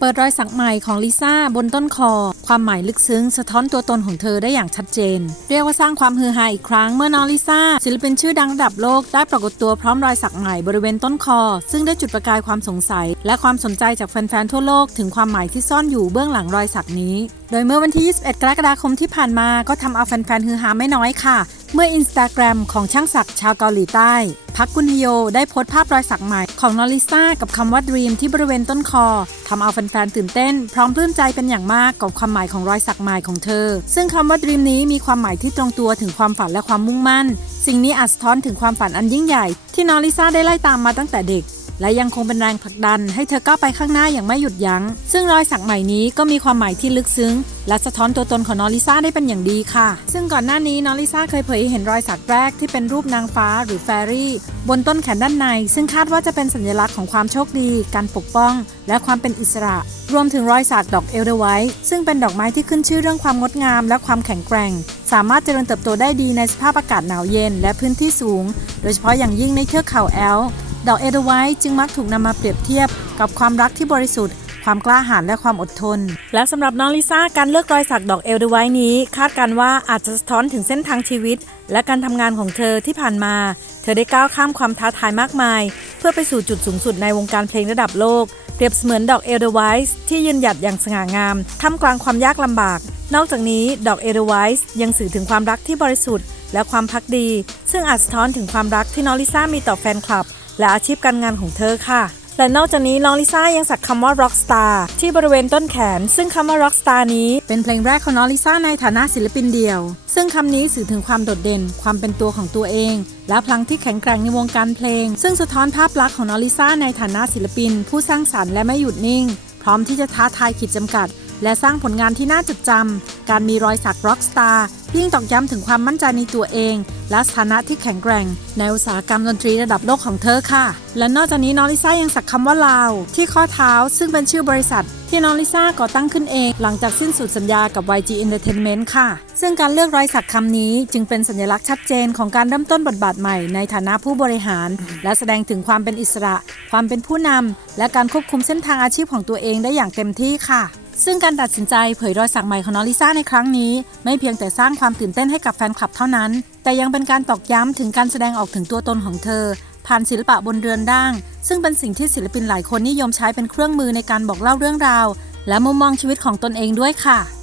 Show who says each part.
Speaker 1: เปิดรอยสักใหม่ของลิซ่าบนต้นคอ ความหมายลึกซึ้งสะท้อนตัวตนของเธอได้อย่างชัดเจน เรียกว่าสร้างความฮือฮาอีกครั้งเมื่อน้องลิซ่าศิลปินชื่อดังระดับโลกได้ปรากฏตัวพร้อมรอยสักใหม่บริเวณต้นคอ ซึ่งได้จุดประกายความสงสัย และความสนใจจากแฟนๆทั่วโลกถึงความหมายที่ซ่อนอยู่เบื้องหลังรอยสักนี้ โดยเมื่อวันที่ 21 กรกฎาคมที่ผ่านมาก็ทำเอาแฟนๆฮือฮาไม่น้อยค่ะ เมื่ออินสตาแกรมของช่างศักดิ์ชาวเกาหลีใต้ พักกุนฮโยได้โพสต์ภาพรอยสักใหม่ของนอริซ่ากับคำว่า Dream ที่บริเวณต้นคอทำเอาแฟนๆตื่นเต้น พร้อมปลื้มใจเป็นอย่างมากกับความหมายของรอยสักใหม่ของเธอ ซึ่งคำว่า Dream นี้มีความหมายที่ตรงตัวถึงความฝันและความมุ่งมั่น สิ่งนี้อาจสะท้อนถึงความฝันอันยิ่งใหญ่ ที่นอริซ่าได้ไล่ตามมาตั้งแต่เด็ก และยังคงเป็นแรงผลักดันให้เธอก้าวไปข้างหน้าอย่างไม่หยุดยัง้ง ซึ่งรอยสักใหม่นี้ก็มีความหมายที่ลึกซึ้ง และสะท้อนตัวตนของนอริซ่าได้เป็นอย่างดีค่ะ ซึ่งก่อนหน้านี้นอริซ่าเคยเผยเห็นรอยสักแรกที่เป็นรูปนางฟ้าหรือแฟรี่บนต้นแขนด้านใน ซึ่งคาดว่าจะเป็นสัญลักษณ์ของความโชคดี การปกป้อง และความเป็นอิสระ รวมถึงรอยสักดอกเอลเดไวท์ซึ่งเป็นดอกไม้ที่ขึ้นชื่อเรื่องความงดงาม และความแข็งแกร่ง สามารถเจริญเติบโตได้ดีในสภาพอากาศหนาวเย็น และพื้นที่สูง โดยเฉพาะอย่างยิ่งในเทือกเขาแอล ดอกเอเดไวท์จึงมักถูกนำมาเปรียบเทียบกับความรักที่บริสุทธิ์ ความกล้าหาญและความอดทน และสำหรับน้องลิซ่าการเลือกรอยสักดอกเอลเดไวท์นี้ คาดการว่าอาจจะสะท้อนถึงเส้นทางชีวิต และการทำงานของเธอที่ผ่านมา เธอได้ก้าวข้ามความท้าทายมากมาย เพื่อไปสู่จุดสูงสุดในวงการเพลงระดับโลกเปรียบเสมือนดอกเอลเดไวท์ที่ยืนหยัดอย่างสง่างามท่ามกลางความยากลำบาก นอกจากนี้ดอกเอลเดไวท์ยังสื่อถึงความรักที่บริสุทธิ์และความพักดี ซึ่งอาจสะท้อนถึงความรักที่น้องลิซ่ามีต่อแฟนคลับ และอาชีพการงานของเธอค่ะ และนอกจากนี้น้องลิซ่ายังสักคำว่า rockstar ที่บริเวณต้นแขน ซึ่งคำว่า rockstar นี้เป็นเพลงแรกของน้องลิซ่าในฐานะศิลปินเดี่ยว ซึ่งคำนี้สื่อถึงความโดดเด่น ความเป็นตัวของตัวเอง และพลังที่แข็งแกร่งในวงการเพลง ซึ่งสะท้อนภาพลักษณ์ของน้องลิซ่าในฐานะศิลปิน ผู้สร้างสรรค์และไม่หยุดนิ่ง พร้อมที่จะท้าทายขีดจำกัด และสร้างผลงานที่น่าจดจำการมีรอยสัก rockstar ยิ่งตอกย้ำถึงความมั่นใจในตัวเอง และสถานะที่แข็งแกร่ง ในอุตสาหกรรมดนตรีระดับโลกของเธอค่ะ และนอกจากนี้น้องลิซ่ายังสักคำว่าลาว ที่ข้อเท้าซึ่งเป็นชื่อบริษัท ที่น้องลิซ่าก่อตั้งขึ้นเอง หลังจากสิ้นสุดสัญญากับ YG Entertainment ค่ะ ซึ่งการเลือกรอยสักคำนี้ จึงเป็นสัญลักษณ์ชัดเจนของการเริ่มต้นบทบาทใหม่ในฐานะผู้บริหาร และแสดงถึงความเป็นอิสระ ความเป็นผู้นำและการควบคุมเส้นทางอาชีพของตัวเองได้อย่างเต็มที่ค่ะ ซึ่งการตัดสินใจเผยรอยสักใหม่ของน้องลิซ่าในครั้งนี้ ไม่เพียงแต่สร้างความตื่นเต้นให้กับแฟนคลับเท่านั้น แต่ยังเป็นการตอกย้ำถึงการแสดงออกถึงตัวตนของเธอ ผ่านศิลปะบนเรือนร่าง ซึ่งเป็นสิ่งที่ศิลปินหลายคนนิยมใช้เป็นเครื่องมือในการบอกเล่าเรื่องราว และมุมมองชีวิตของตนเองด้วยค่ะ